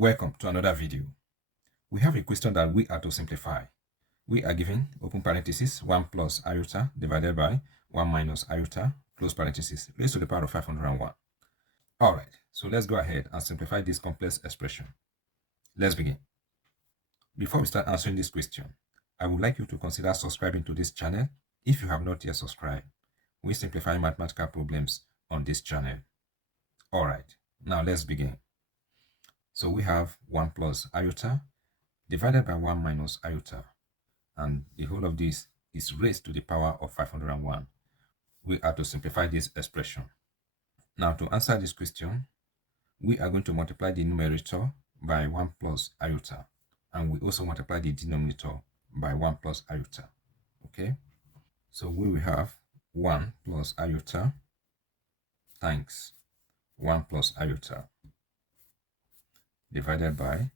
Welcome to another video. We have a question that we are to simplify. We are given, open parenthesis, 1 plus iota divided by 1 minus iota, close parenthesis, raised to the power of 501. Alright, so let's go ahead and simplify this complex expression. Let's begin. Before we start answering this question, I would like you to consider subscribing to this channel if you have not yet subscribed. We simplify mathematical problems on this channel. Alright, now let's begin. So we have 1 plus iota divided by 1 minus iota, and the whole of this is raised to the power of 501. We are to simplify this expression. Now, to answer this question, we are going to multiply the numerator by 1 plus iota, and we also multiply the denominator by 1 plus iota. Okay, so we will have 1 plus iota times 1 plus iota divided by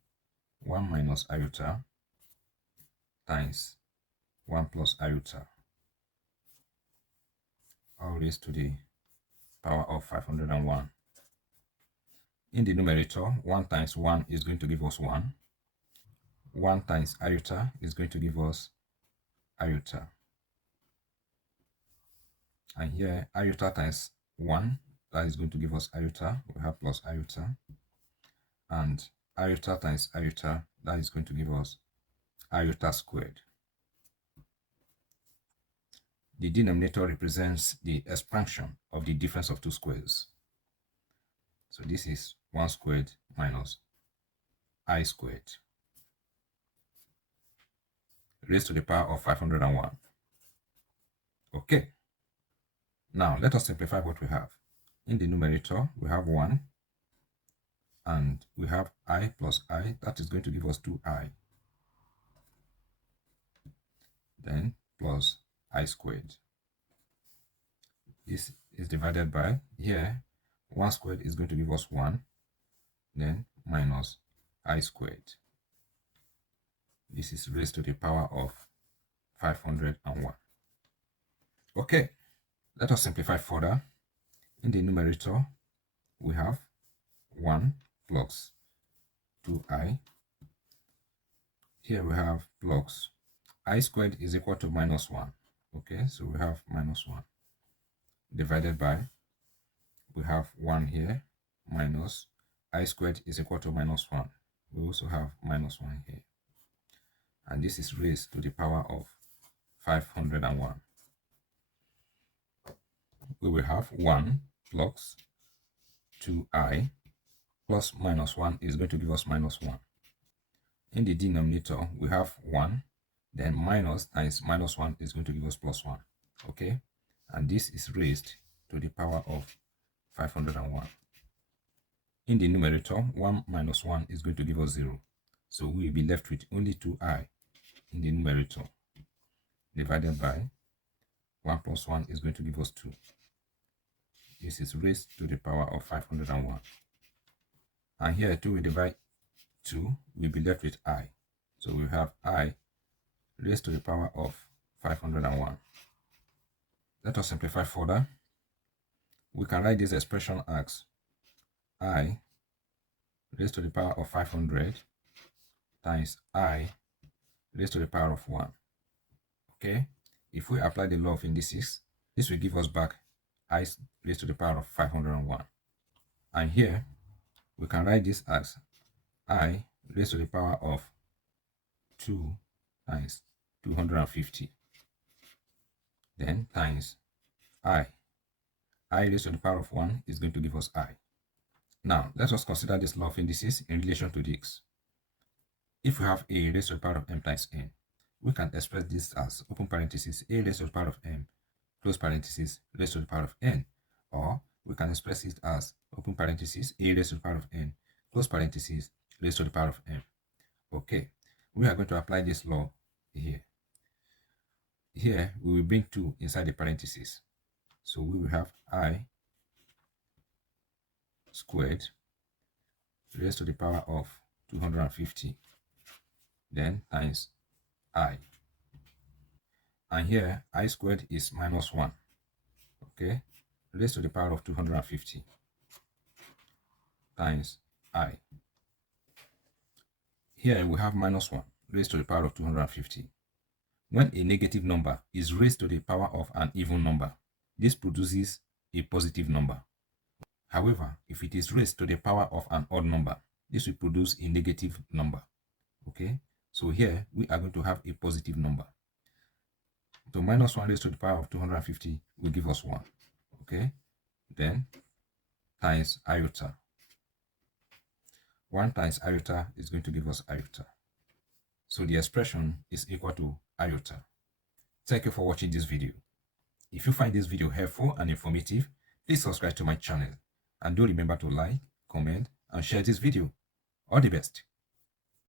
1 minus iota times 1 plus iota, all raised to the power of 501. In the numerator, 1 times 1 is going to give us 1. 1 times iota is going to give us iota. And here, iota times 1, that is going to give us iota. We have plus iota. And iota times iota, that is going to give us iota squared. The denominator represents the expansion of the difference of two squares. So this is 1 squared minus I squared raised to the power of 501. Okay. Now, let us simplify what we have. In the numerator, we have 1, and we have I plus I. That is going to give us 2I. Then plus I squared. This is divided by, here, 1 squared is going to give us 1, then minus I squared. This is raised to the power of 501. Okay. Let us simplify further. In the numerator, we have 1 plus 2i. Here we have plus I squared is equal to minus 1. Okay, so we have minus 1 divided by, we have 1 here, minus I squared is equal to minus 1. We also have minus 1 here. And this is raised to the power of 501. We will have 1 plus 2i plus minus 1 is going to give us minus 1. In the denominator, we have 1, then minus times minus 1 is going to give us plus 1. Okay, and this is raised to the power of 501. In the numerator, 1 minus 1 is going to give us 0. So we will be left with only 2i in the numerator divided by 1 plus 1 is going to give us 2. This is raised to the power of 501. And here 2 will divide 2, we'll be left with I. So we have I raised to the power of 501. Let us simplify further. We can write this expression as I raised to the power of 500 times I raised to the power of 1. Okay, if we apply the law of indices, this will give us back I raised to the power of 501. And here, we can write this as I raised to the power of 2 times 250. Then times I raised to the power of 1 is going to give us I. Now, let us consider this law of indices in relation to this. If we have a raised to the power of m times n, we can express this as, open parenthesis, a raised to the power of m, close parenthesis, raised to the power of n. Or we can express it as, open parenthesis, a raised to the power of n, close parenthesis, raised to the power of m. Okay, we are going to apply this law here. Here, we will bring 2 inside the parenthesis. So we will have I squared raised to the power of 250. Then times I. And here, I squared is minus 1. Okay, raised to the power of 250 times I. Here we have minus 1 raised to the power of 250. When a negative number is raised to the power of an even number, this produces a positive number. However, if it is raised to the power of an odd number, this will produce a negative number. Okay, so here we are going to have a positive number. So minus 1 raised to the power of 250 will give us 1. Okay, then times iota. 1 times iota is going to give us iota. So the expression is equal to iota. Thank you for watching this video. If you find this video helpful and informative, please subscribe to my channel. And do remember to like, comment, and share this video. All the best.